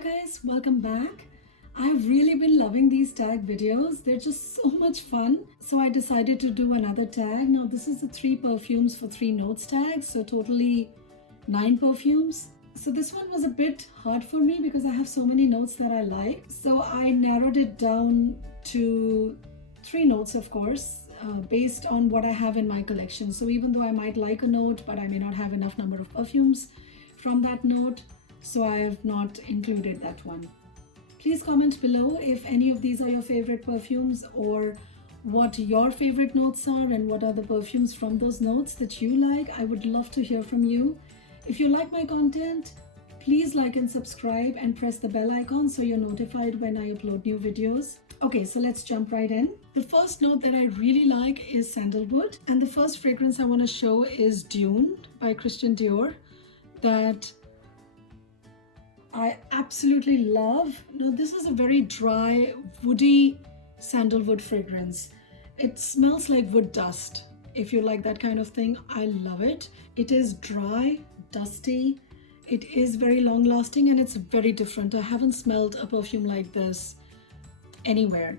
guys, welcome back. I've really been loving these tag videos. They're just so much fun. So I decided to do another tag. Now this is the 3 perfumes for 3 notes tag. So totally 9 perfumes. So this one was a bit hard for me because I have so many notes that I like. So I narrowed it down to 3 notes, of course, based on what I have in my collection. So even though I might like a note, but I may not have enough number of perfumes from that note, so I have not included that one. Please comment below if any of these are your favorite perfumes or what your favorite notes are and what are the perfumes from those notes that you like. I would love to hear from you. If you like my content, please like and subscribe and press the bell icon so you're notified when I upload new videos. Okay, so let's jump right in. The first note that I really like is sandalwood, and the first fragrance I want to show is Dune by Christian Dior that I absolutely love. Now this is a very dry, woody sandalwood fragrance. It smells like wood dust. If you like that kind of thing, I love it. It is dry, dusty. It is very long lasting and it's very different. I haven't smelled a perfume like this anywhere.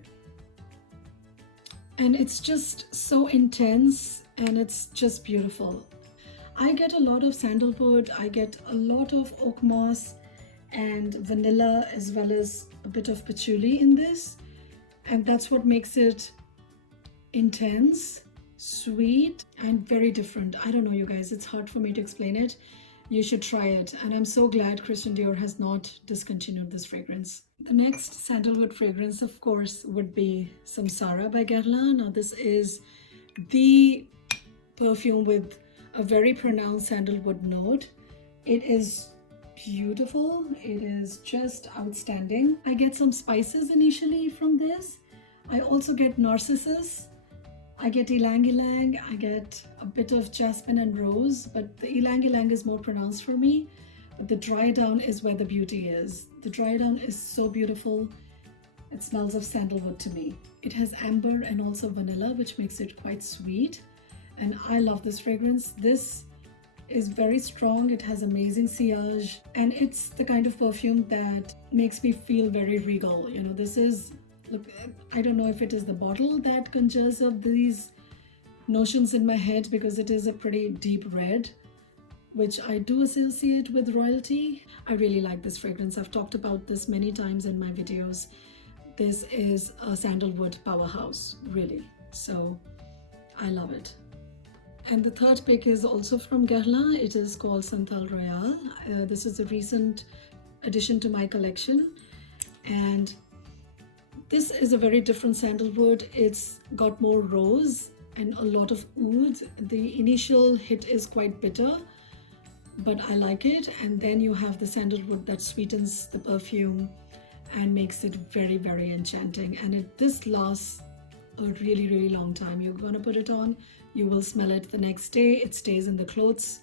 And it's just so intense and it's just beautiful. I get a lot of sandalwood. I get a lot of oak moss and vanilla as well as a bit of patchouli in this, and that's what makes it intense, sweet, and very different. I don't know, you guys, it's hard for me to explain it. You should try it, and I'm so glad Christian Dior has not discontinued this fragrance. The next sandalwood fragrance, of course, would be Samsara by Guerlain. Now this is the perfume with a very pronounced sandalwood note. It is beautiful. It is just outstanding. I get some spices initially from this. I also get narcissus. I get ylang ylang. I get a bit of jasmine and rose, but the ylang ylang is more pronounced for me. But the dry down is where the beauty is. The dry down is so beautiful. It smells of sandalwood to me. It has amber and also vanilla, which makes it quite sweet. And I love this fragrance. This is very strong. It has amazing sillage, and it's the kind of perfume that makes me feel very regal. You know, this is, look, I don't know if it is the bottle that conjures up these notions in my head because it is a pretty deep red, which I do associate with royalty. I really like this fragrance. I've talked about this many times in my videos. This is a sandalwood powerhouse, really. So I love it. And the third pick is also from Guerlain. It is called Senthil Royale. This is a recent addition to my collection. And this is a very different sandalwood. It's got more rose and a lot of oud. The initial hit is quite bitter, but I like it. And then you have the sandalwood that sweetens the perfume and makes it very, very enchanting. And this lasts a really, really long time. You're gonna put it on, you will smell it the next day. It stays in the clothes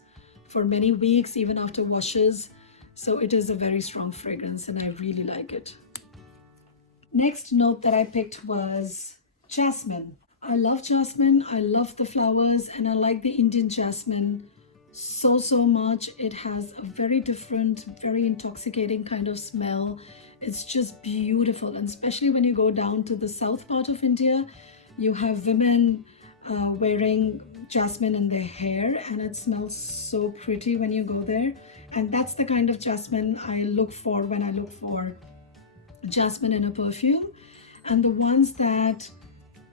for many weeks, even after washes. So it is a very strong fragrance and I really like it. Next note that I picked was Jasmine. I love Jasmine. I love the flowers and I like the Indian jasmine so much. It has a very different, very intoxicating kind of smell. It's just beautiful, and especially when you go down to the south part of India, you have women wearing jasmine in their hair, and it smells so pretty when you go there. And that's the kind of jasmine I look for when I look for jasmine in a perfume. And the ones that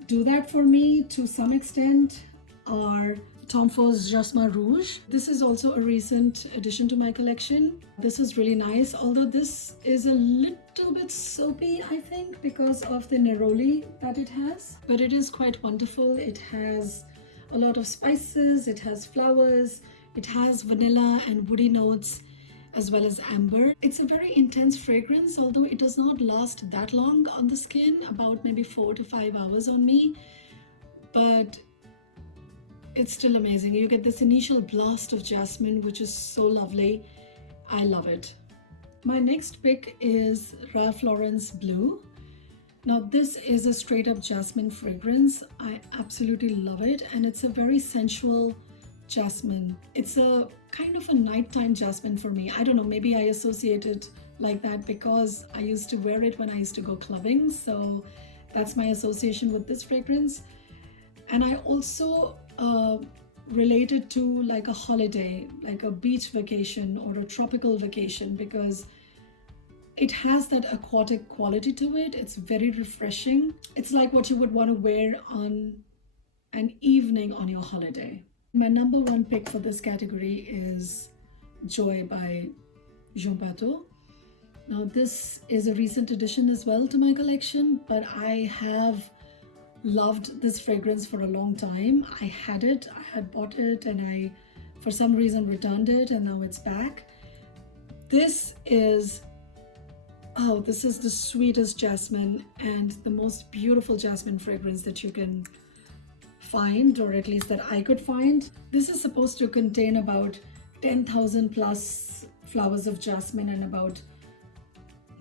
do that for me to some extent are Tompa's Jasmine Rouge. This is also a recent addition to my collection. This is really nice, although this is a little bit soapy, I think, because of the neroli that it has. But it is quite wonderful. It has a lot of spices, it has flowers, it has vanilla and woody notes, as well as amber. It's a very intense fragrance, although it does not last that long on the skin, about maybe 4 to 5 hours on me. But it's still amazing. You get this initial blast of jasmine, which is so lovely. I love it. My next pick is Florence Blue. Now this is a straight up jasmine fragrance. I absolutely love it, and it's a very sensual jasmine. It's a kind of a nighttime jasmine for me. I don't know, maybe I associate it like that because I used to wear it when I used to go clubbing. So that's my association with this fragrance. And I also relate it to like a holiday, like a beach vacation or a tropical vacation, because it has that aquatic quality to it. It's very refreshing. It's like what you would want to wear on an evening on your holiday. My number one pick for this category is Joy by Jean Patou. Now this is a recent addition as well to my collection, but I have loved this fragrance for a long time. I had bought it, and I for some reason returned it, and now it's back. This is the sweetest jasmine and the most beautiful jasmine fragrance that you can find, or at least that I could find. This is supposed to contain about 10,000 plus flowers of jasmine and about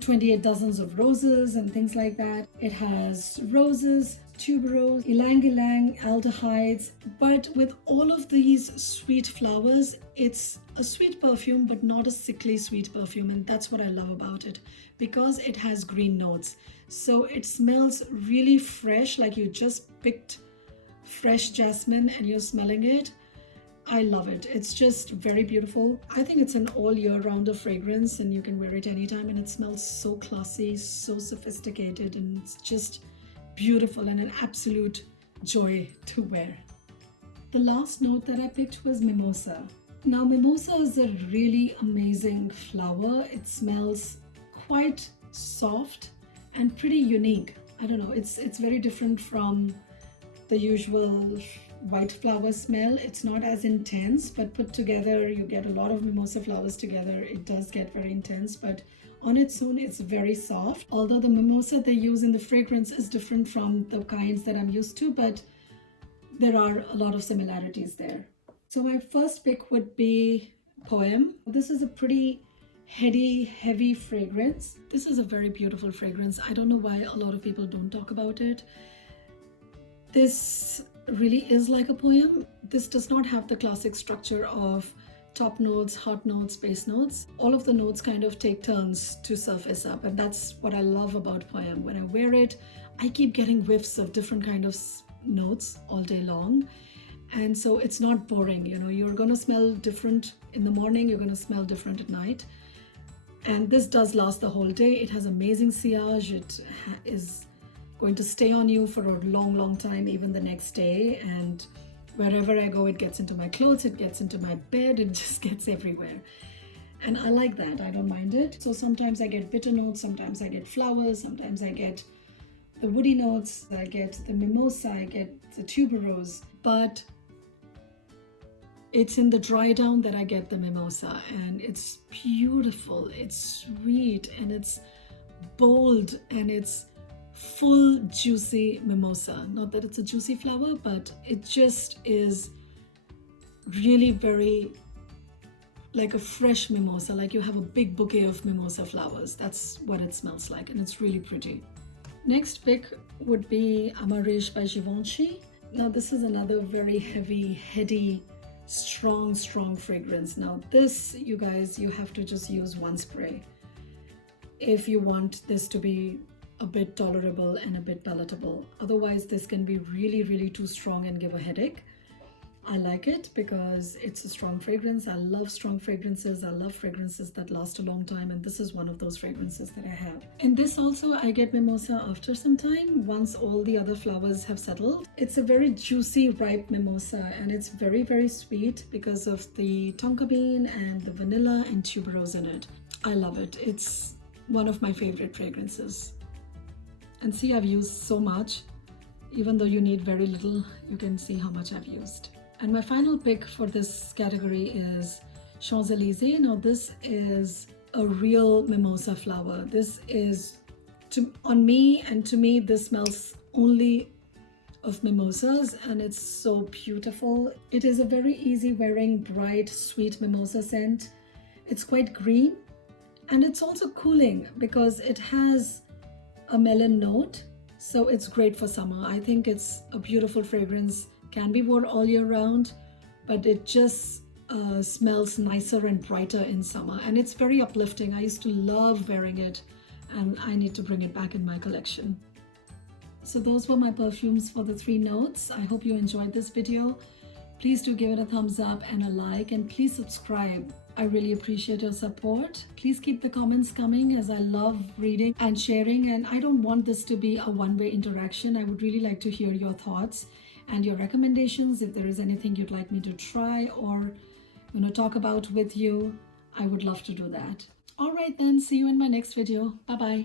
28 dozens of roses and things like that. It has roses, tuberose, ylang-ylang, aldehydes, but with all of these sweet flowers, it's a sweet perfume, but not a sickly sweet perfume, and that's what I love about it, because it has green notes. So it smells really fresh, like you just picked fresh jasmine and you're smelling it. I love it. It's just very beautiful. I think it's an all year rounder fragrance, and you can wear it anytime, and it smells so classy, so sophisticated, and it's just beautiful and an absolute joy to wear. The last note that I picked was Mimosa. Now Mimosa is a really amazing flower. It smells quite soft and pretty unique. I don't know, it's very different from the usual white flower smell. It's not as intense, but put together, you get a lot of mimosa flowers together, it does get very intense, but on its own it's very soft. Although the mimosa they use in the fragrance is different from the kinds that I'm used to, but there are a lot of similarities there. So my first pick would be Poem. This is a pretty heady, heavy fragrance. This is a very beautiful fragrance. I don't know why a lot of people don't talk about it. This really is like a poem. This does not have the classic structure of top notes, heart notes, base notes. All of the notes kind of take turns to surface up, and that's what I love about Poem. When I wear it, I keep getting whiffs of different kind of notes all day long, and so it's not boring. You know, you're gonna smell different in the morning, you're gonna smell different at night, and this does last the whole day. It has amazing sillage. It is going to stay on you for a long time, even the next day, and wherever I go, it gets into my clothes, it gets into my bed, it just gets everywhere, and I like that. I don't mind it. So sometimes I get bitter notes, sometimes I get flowers, sometimes I get the woody notes, I get the mimosa, I get the tuberose, but it's in the dry down that I get the mimosa, and it's beautiful, it's sweet, and it's bold, and it's full juicy mimosa. Not that it's a juicy flower, but it just is really very like a fresh mimosa, like you have a big bouquet of mimosa flowers. That's what it smells like, and it's really pretty. Next pick would be Mirage by Givenchy. Now this is another very heavy, heady, strong fragrance. Now this, you guys, you have to just use one spray if you want this to be a bit tolerable and a bit palatable. Otherwise this can be really too strong and give a headache. I like it because it's a strong fragrance. I love strong fragrances. I love fragrances that last a long time, and this is one of those fragrances that I have. In this also I get mimosa after some time, once all the other flowers have settled. It's a very juicy, ripe mimosa, and it's very sweet because of the tonka bean and the vanilla and tuberose in it. I love it. It's one of my favorite fragrances. And see, I've used so much. Even though you need very little, you can see how much I've used. And my final pick for this category is Champs-Elysees. Now this is a real mimosa flower. This is, on me, and to me, this smells only of mimosas, and it's so beautiful. It is a very easy wearing, bright, sweet mimosa scent. It's quite green, and it's also cooling because it has a melon note. So it's great for summer. I think it's a beautiful fragrance, can be worn all year round, but it just smells nicer and brighter in summer, and it's very uplifting. I used to love wearing it, and I need to bring it back in my collection. So those were my perfumes for the 3 notes. I hope you enjoyed this video. Please do give it a thumbs up and a like, and please subscribe. I really appreciate your support. Please keep the comments coming, as I love reading and sharing, and I don't want this to be a one-way interaction. I would really like to hear your thoughts and your recommendations. If there is anything you'd like me to try or talk about with you, I would love to do that. All right then, see you in my next video. Bye bye.